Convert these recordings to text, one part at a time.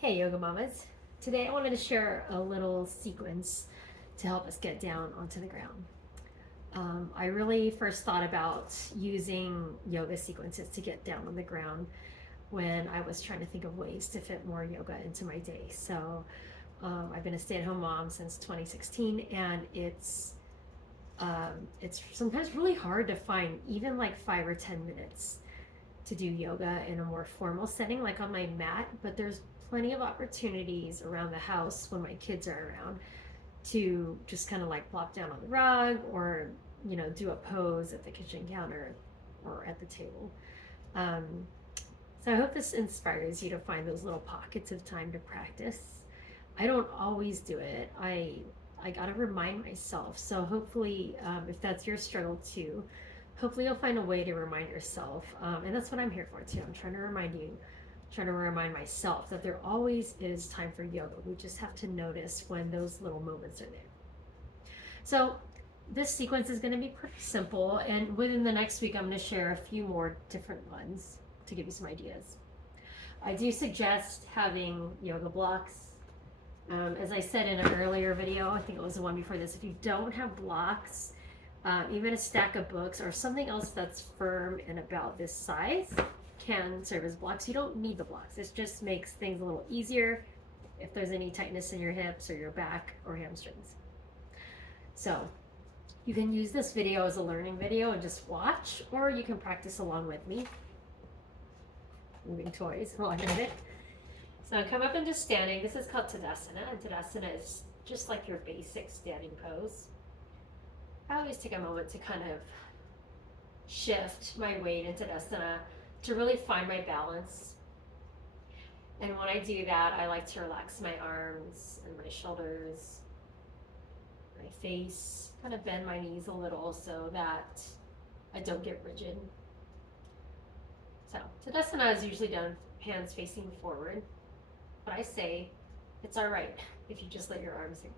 Hey Yoga Mamas. Today I wanted to share a little sequence to help us get down onto the ground. I really first thought about using yoga sequences to get down on the ground when I was trying to think of ways to fit more yoga into my day. I've been a stay-at-home mom since 2016, and it's sometimes really hard to find even like 5 or 10 minutes to do yoga in a more formal setting, like on my mat, but there's plenty of opportunities around the house when my kids are around to just kind of like plop down on the rug or, do a pose at the kitchen counter or at the table. Um, so I hope this inspires you to find those little pockets of time to practice. I don't always do it. I gotta remind myself. So hopefully, if that's your struggle too, hopefully you'll find a way to remind yourself. And that's what I'm here for too. I'm trying to remind you, trying to remind myself that there always is time for yoga. We just have to notice when those little moments are there. So this sequence is going to be pretty simple, and within the next week, I'm going to share a few more different ones to give you some ideas. I do suggest having yoga blocks. As I said in an earlier video, I think it was the one before this, if you don't have blocks, even a stack of books or something else that's firm and about this size can serve as blocks. You don't need the blocks. It just makes things a little easier if there's any tightness in your hips or your back or hamstrings. So you can use this video as a learning video and just watch, or you can practice along with me, moving toys while I do it. So come up into standing. This is called Tadasana, and Tadasana is just like your basic standing pose. I always take a moment to kind of shift my weight into Tadasana to really find my balance. And when I do that, I like to relax my arms and my shoulders, my face, kind of bend my knees a little so that I don't get rigid. So Tadasana is usually done hands facing forward, but I say it's all right if you just let your arms hang.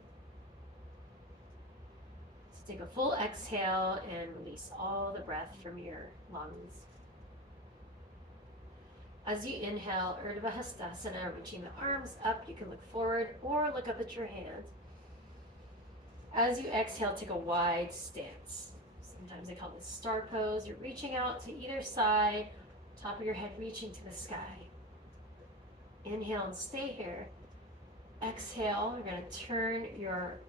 So take a full exhale and release all the breath from your lungs. As you inhale, Urdhva Hastasana, reaching the arms up, you can look forward or look up at your hands. As you exhale, take a wide stance. Sometimes they call this star pose. You're reaching out to either side, top of your head reaching to the sky. Inhale and stay here. Exhale, you're going to turn your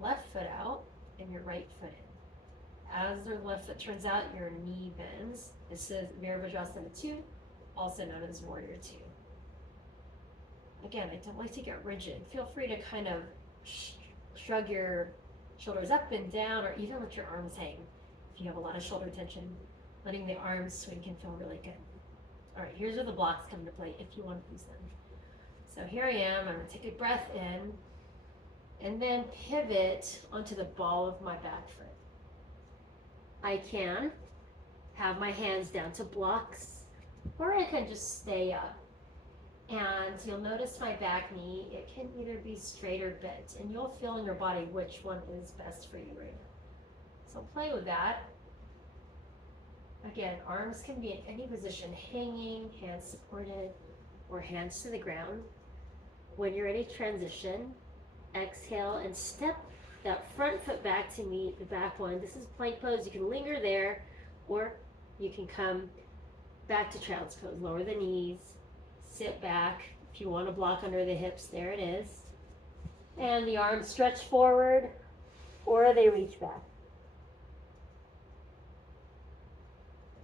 left foot out and your right foot in. As the left foot turns out, your knee bends. This is Virabhadrasana 2, also known as Warrior 2. Again, I don't like to get rigid. Feel free to kind of shrug your shoulders up and down, or even let your arms hang. If you have a lot of shoulder tension, letting the arms swing can feel really good. All right, here's where the blocks come into play if you want to use them. So here I am. I'm going to take a breath in and then pivot onto the ball of my back foot. I can have my hands down to blocks, or I can just stay up. And you'll notice my back knee, it can either be straight or bent, and you'll feel in your body which one is best for you right now. So play with that. Again, arms can be in any position, hanging, hands supported, or hands to the ground. When you're ready to transition, exhale and step that front foot back to meet the back one. This is plank pose. You can linger there, or you can come back to child's pose. Lower the knees, sit back. If you want to block under the hips, there it is. And the arms stretch forward, or they reach back.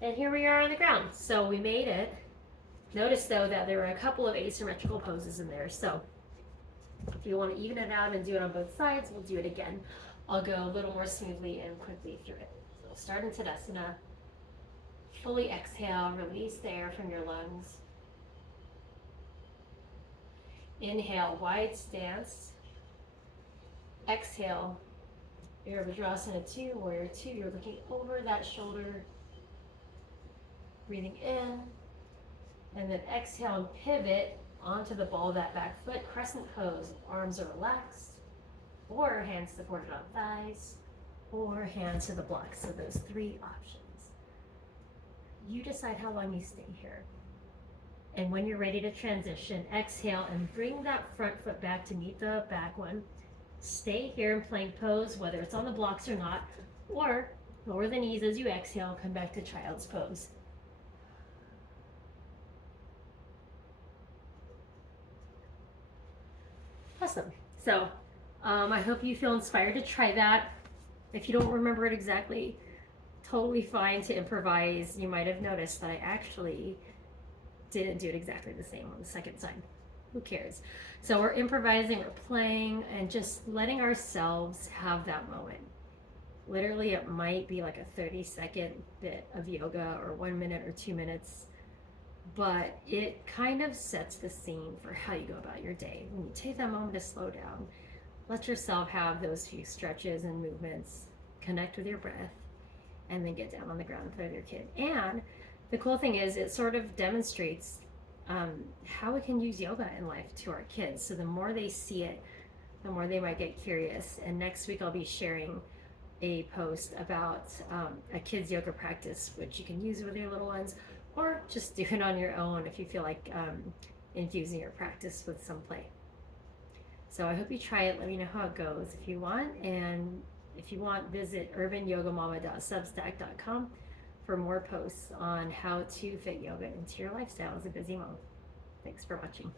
And here we are on the ground. So we made it. Notice though that there were a couple of asymmetrical poses in there. So if you want to even it out and do it on both sides, we'll do it again. I'll go a little more smoothly and quickly through it. So start in Tadasana. Fully exhale, release the air from your lungs. Inhale, wide stance. Exhale, Virabhadrasana 2, Warrior 2. You're looking over that shoulder. Breathing in. And then exhale and pivot onto the ball of that back foot. Crescent pose. Arms are relaxed. Or hands supported on thighs. Or hands to the blocks. So those three options. You decide how long you stay here. And when you're ready to transition, exhale and bring that front foot back to meet the back one. Stay here in plank pose, whether it's on the blocks or not, or lower the knees as you exhale, come back to child's pose. Awesome. So I hope you feel inspired to try that. If you don't remember it exactly, totally fine to improvise. You might have noticed that I actually didn't do it exactly the same on the second time. Who cares? So we're improvising, we're playing, and just letting ourselves have that moment. Literally, it might be like a 30-second bit of yoga or 1 minute or 2 minutes, but it kind of sets the scene for how you go about your day. When you take that moment to slow down, let yourself have those few stretches and movements, connect with your breath, and then get down on the ground and play with your kid. And the cool thing is, it sort of demonstrates how we can use yoga in life to our kids. So the more they see it, the more they might get curious. And next week I'll be sharing a post about a kids yoga practice, which you can use with your little ones, or just do it on your own if you feel like infusing your practice with some play. So I hope you try it. Let me know how it goes if you want. And if you want, visit urbanyogamama.substack.com for more posts on how to fit yoga into your lifestyle as a busy mom. Thanks for watching.